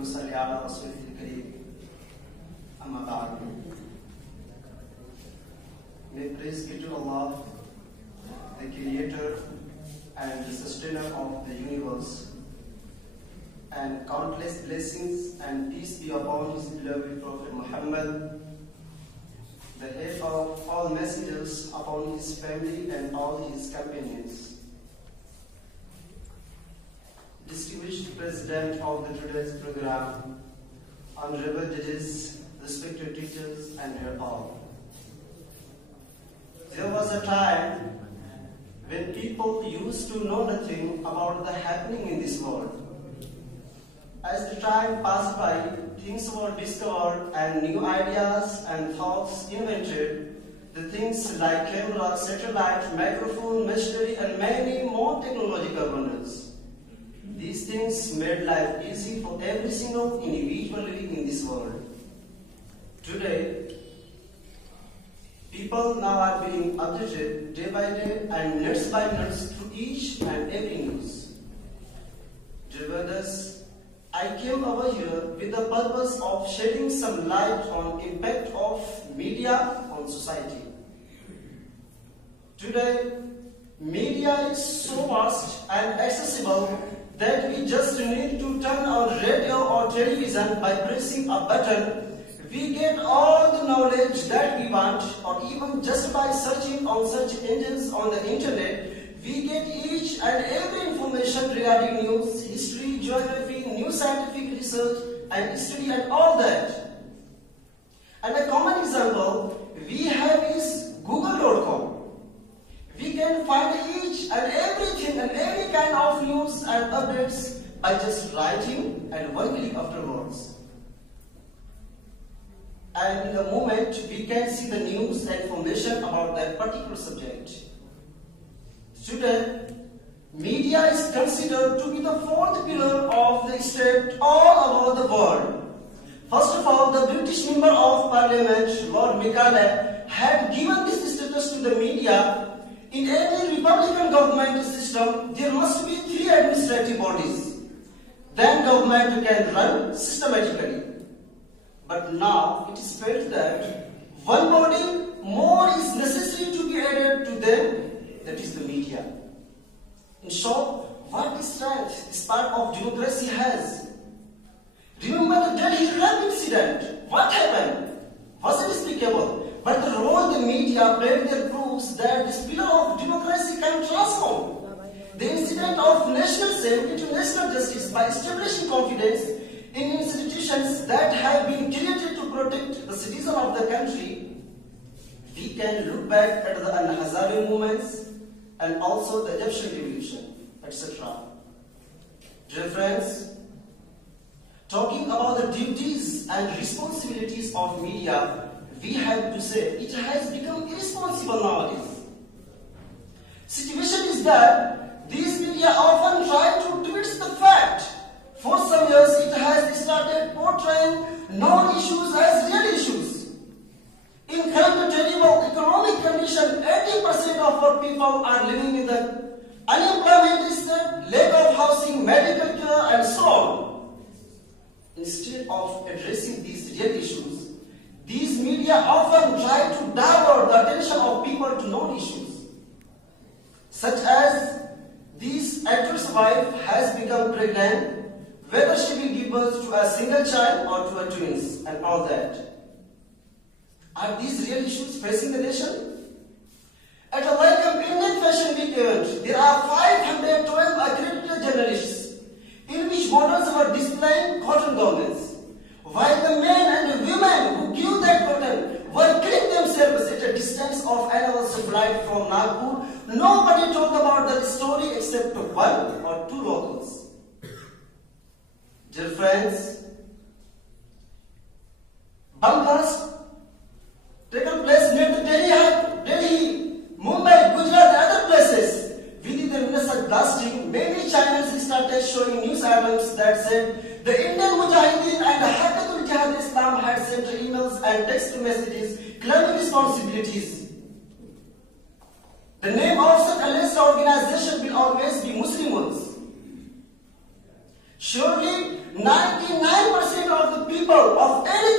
ونصلي على رسوله الكريم. أما بعد. May praise be to Allah, the Creator and the Sustainer of the universe, and countless blessings and peace be upon His beloved Prophet Muhammad, the head of all messengers, upon his family and all his companions. Distinguished President of the today's program, honorable judges, respected teachers, and dear all. There was a time when people used to know nothing about the happening in this world. As the time passed by, things were discovered and new ideas and thoughts invented. The things like camera, satellite, microphone, machinery, and many more technological wonders. These things made life easy for every single individual living in this world. Today, people now are being updated day by day and minutes by minutes through each and every news. Dear brothers, I came over here with the purpose of shedding some light on impact of media on society. Today, media is so vast and accessible that we just need to turn on radio or television by pressing a button. We get all the knowledge that we want, or even just by searching on search engines on the internet, we get each and every information regarding news, history, geography, new scientific research and study and all that. And a common example we have is Google.com. We can find each and everything and every kind of news and updates by just writing and one click afterwards. And in a moment we can see the news and information about that particular subject. Today, media is considered to be the fourth pillar of the state all over the world. First of all, the British Member of Parliament, Lord Macaulay, had given this status to the media. In any Republican government system, there must be 3 administrative bodies. Then government can run systematically. But now it is felt that one body more is necessary to be added to them, that is the media. In short, what strength this part of democracy has? Remember the Delhi rape incident. What happened? Was it despicable? But the role the media played there proves that this pillar of democracy can transform the incident of national shame into national justice by establishing confidence in institutions that have been created to protect the citizen of the country. We can look back at the Al-Hazari movements and also the Egyptian revolution, etc. Dear friends, talking about the duties and responsibilities of media, we have to say it has become irresponsible nowadays. Situation is that these media often try to twist the fact. For some years it has started portraying non-issues as real issues. In current terrible economic condition, 80% of our people are living in the unemployment state, lack of housing, medical care and so on. Instead of addressing these real issues, these media often try to divert the attention of people to non-issues, such as this actor's wife has become pregnant, whether she will give birth to a single child or to a twins and all that. Are these real issues facing the nation? At a welcome Indian Fashion Week event, there are 512 accredited journalists in which models were displaying cotton garments, while the men and the women who grew that cotton were killing themselves at a distance of an hour's flight from Nagpur. Nobody talked about the story except 1 or 2 locals. Dear friends, bomb blast taken place near the Delhi, Mumbai, Gujarat and other places. Within the minutes of blasting, many channels started showing news items that said the Indian Mujahideen and the Harkatul Jihad Islam had sent emails and text messages claiming responsibilities. The name of such alleged organization will always be Muslim ones. Surely 99%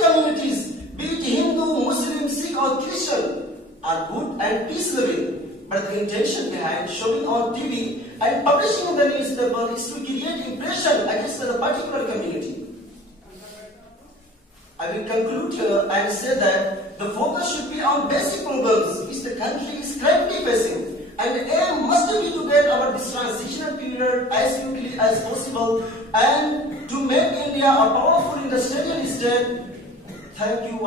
communities, be it Hindu, Muslim, Sikh or Christian, are good and peace-loving. But the intention behind showing on TV and publishing in the newspaper is to create impression against the particular community. I will conclude here and say that the focus should be on basic problems which the country is currently facing, and the aim must be to get over this transitional period as quickly as possible and to make India a powerful industrial state. Thank you.